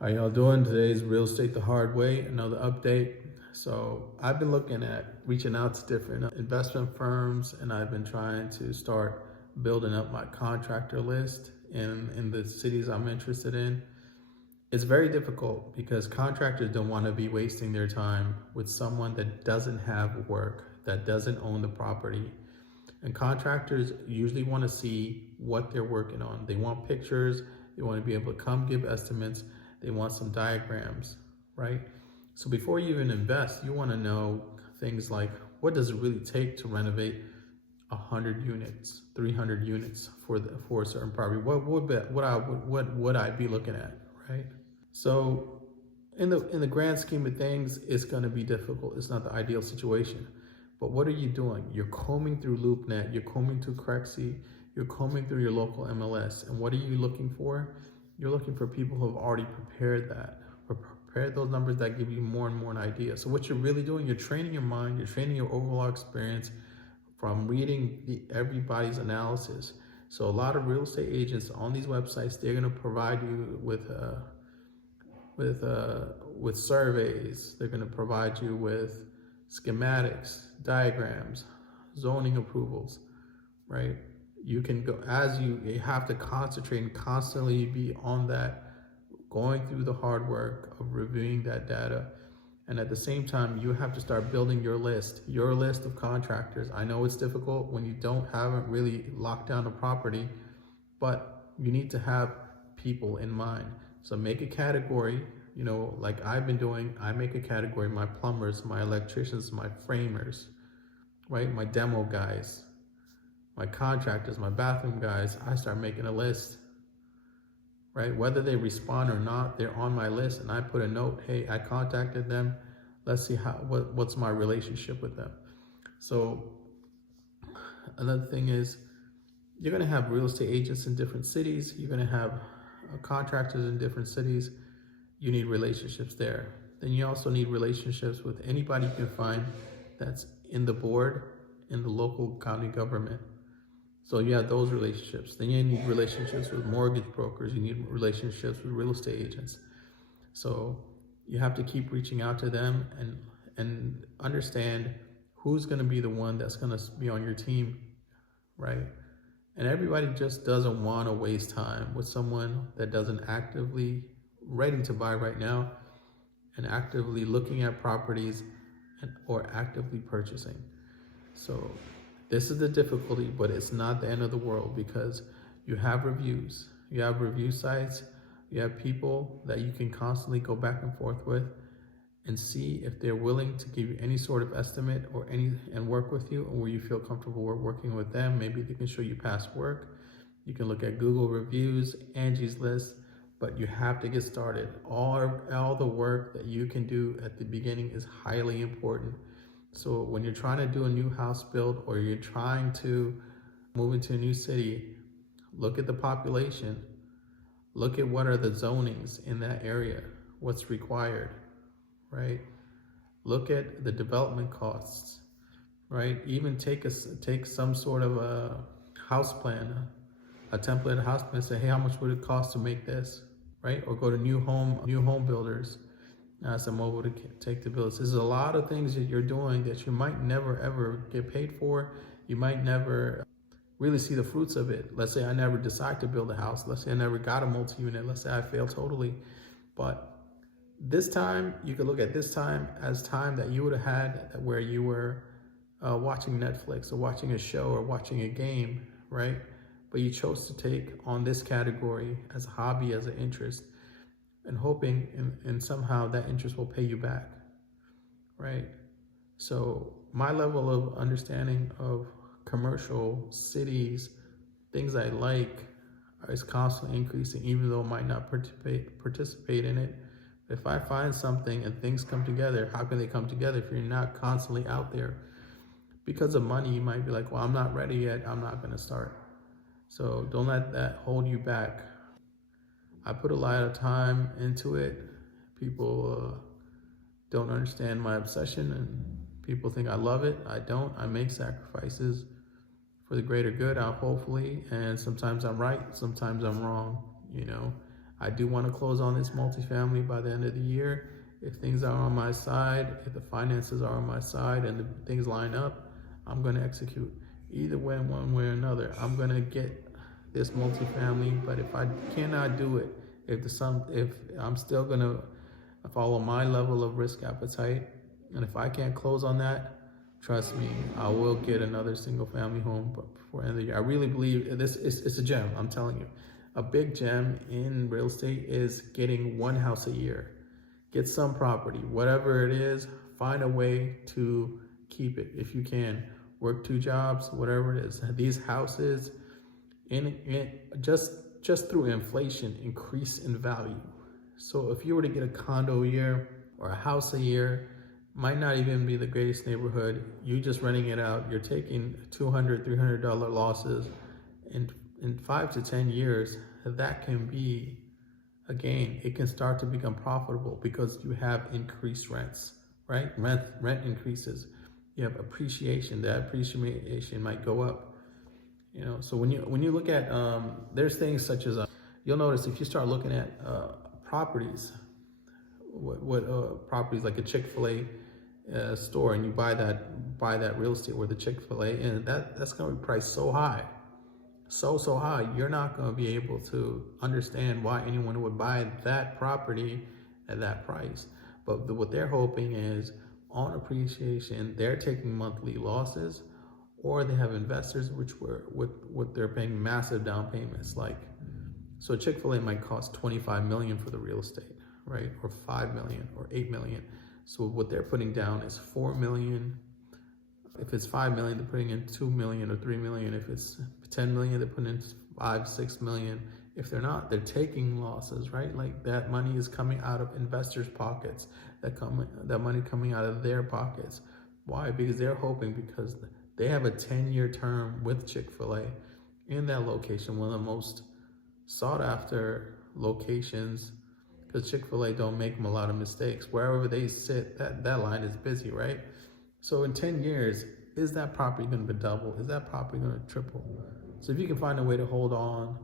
How y'all doing? Today's Real Estate the Hard Way, another update. So I've been looking at reaching out to different investment firms, and I've been trying to start building up my contractor list in the cities I'm interested in. It's very difficult because contractors don't want to be wasting their time with someone that doesn't have work, that doesn't own the property. And contractors usually want to see what they're working on. They want pictures, they want to be able to come give estimates, they want some diagrams, right? So before you even invest, you want to know things like what does it really take to renovate 100 units, 300 units for a certain property? What would I be looking at, right? So in the grand scheme of things, it's going to be difficult. It's not the ideal situation. But what are you doing? You're combing through LoopNet, you're combing through Crexi, you're combing through your local MLS. And what are you looking for? You're looking for people who have already prepared that, or prepared those numbers that give you more and more an idea. So what you're really doing, you're training your mind, you're training your overall experience from reading everybody's analysis. So a lot of real estate agents on these websites, they're going to provide you with surveys. They're going to provide you with schematics, diagrams, zoning approvals, right? You can go as you have to concentrate and constantly be on that, going through the hard work of reviewing that data. And at the same time, you have to start building your list of contractors. I know it's difficult when you haven't really locked down a property, but you need to have people in mind. So make a category, like I've been doing. I make a category: my plumbers, my electricians, my framers, right? My demo guys, my contractors, my bathroom guys. I start making a list, right? Whether they respond or not, they're on my list, and I put a note: hey, I contacted them. Let's see what's my relationship with them. So another thing is, you're going to have real estate agents in different cities. You're going to have contractors in different cities. You need relationships there. Then you also need relationships with anybody you can find that's in the board, in the local county government. So you have those relationships. Then you need relationships with mortgage brokers. You need relationships with real estate agents. So you have to keep reaching out to them and understand who's going to be the one that's going to be on your team, right? And everybody just doesn't want to waste time with someone that doesn't actively ready to buy right now and actively looking at properties or actively purchasing. So this is the difficulty, but it's not the end of the world because you have reviews, you have review sites, you have people that you can constantly go back and forth with and see if they're willing to give you any sort of estimate and work with you, or where you feel comfortable working with them. Maybe they can show you past work. You can look at Google reviews, Angie's List, but you have to get started. All the work that you can do at the beginning is highly important. So when you're trying to do a new house build or you're trying to move into a new city, look at the population. Look at what are the zonings in that area, what's required, right? Look at the development costs, right? Even take some sort of a house plan, a template house plan, and say, hey, how much would it cost to make this, right? Or go to new home builders, ask them what would it take to build this. There's a lot of things that you're doing that you might never ever get paid for. You might never really see the fruits of it. Let's say I never decide to build a house. Let's say I never got a multi-unit. Let's say I failed totally. But this time, you could look at this time as time that you would have had where you were watching Netflix or watching a show or watching a game, right? But you chose to take on this category as a hobby, as an interest, and hoping and somehow that interest will pay you back, right? So my level of understanding of commercial cities, things I like, is constantly increasing, even though I might not participate in it. If I find something and things come together, how can they come together if you're not constantly out there? Because of money, you might be like, well, I'm not ready yet, I'm not going to start. So don't let that hold you back. I put a lot of time into it. People don't understand my obsession, and people think I love it. I don't. I make sacrifices for the greater good, hopefully, and sometimes I'm right, sometimes I'm wrong. I do want to close on this multifamily by the end of the year. If things are on my side, if the finances are on my side and the things line up, I'm going to execute. Either way, one way or another, I'm going to get this multifamily. But if I cannot do it, if I'm still going to follow my level of risk appetite, and if I can't close on that, trust me, I will get another single family home before the end of the year. I really believe this is, it's a gem, I'm telling you. A big gem in real estate is getting one house a year. Get some property, whatever it is, find a way to keep it if you can. Work 2 jobs, whatever it is. These houses, just through inflation, increase in value. So if you were to get a condo a year or a house a year, might not even be the greatest neighborhood. You just renting it out, you're taking $200, $300 losses. And in 5 to 10 years, that can be a gain. It can start to become profitable because you have increased rents, right? Rent increases. You have appreciation. That appreciation might go up. You know, so when you look at there's things such as you'll notice if you start looking at properties, properties like a Chick-fil-A store, and you buy that real estate where the Chick-fil-A, and that's going to be priced so high, so high, you're not going to be able to understand why anyone would buy that property at that price. But what they're hoping is on appreciation, they're taking monthly losses, or they have investors with they're paying massive down payments. Like, so Chick-fil-A might cost $25 million for the real estate, right? Or $5 million or $8 million. So what they're putting down is $4 million. If it's $5 million, they're putting in $2 million or $3 million. If it's $10 million, they're putting in $5, $6 million. If they're not, they're taking losses, right? Like that money is coming out of investors' pockets. That money coming out of their pockets. Why? Because they're hoping, because they have a 10-year term with Chick-fil-A in that location, one of the most sought after locations, because Chick-fil-A don't make them a lot of mistakes. Wherever they sit, that line is busy, right? So in 10 years, is that property going to double? Is that property going to triple? So if you can find a way to hold on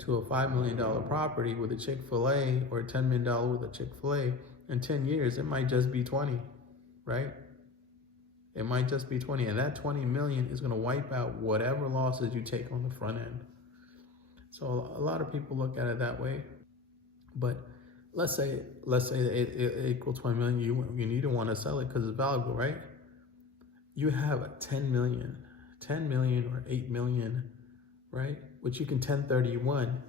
to a $5 million property with a Chick-fil-A, or $10 million with a Chick-fil-A, in 10 years, it might just be 20, right? It might just be 20. And that 20 million is going to wipe out whatever losses you take on the front end. So a lot of people look at it that way. But let's say it equals 20 million. You need to want to sell it because it's valuable, right? You have 10 million or 8 million, right? Which you can 1031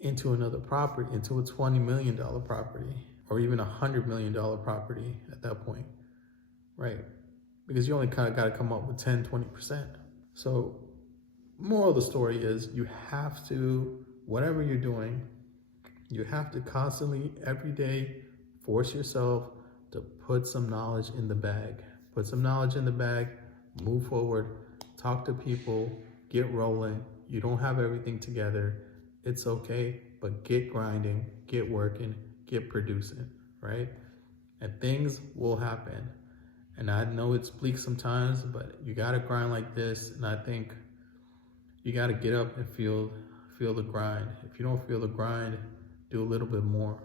into another property, into a $20 million property, or even $100 million property at that point, right? Because you only kind of got to come up with 10, 20%. So moral of the story is you have to, whatever you're doing, you have to constantly, every day, force yourself to put some knowledge in the bag. Put some knowledge in the bag, move forward, talk to people, get rolling. You don't have everything together. It's okay, but get grinding, get working, get producing, right? And things will happen. And I know it's bleak sometimes, but you got to grind like this. And I think you got to get up and feel the grind. If you don't feel the grind, do a little bit more.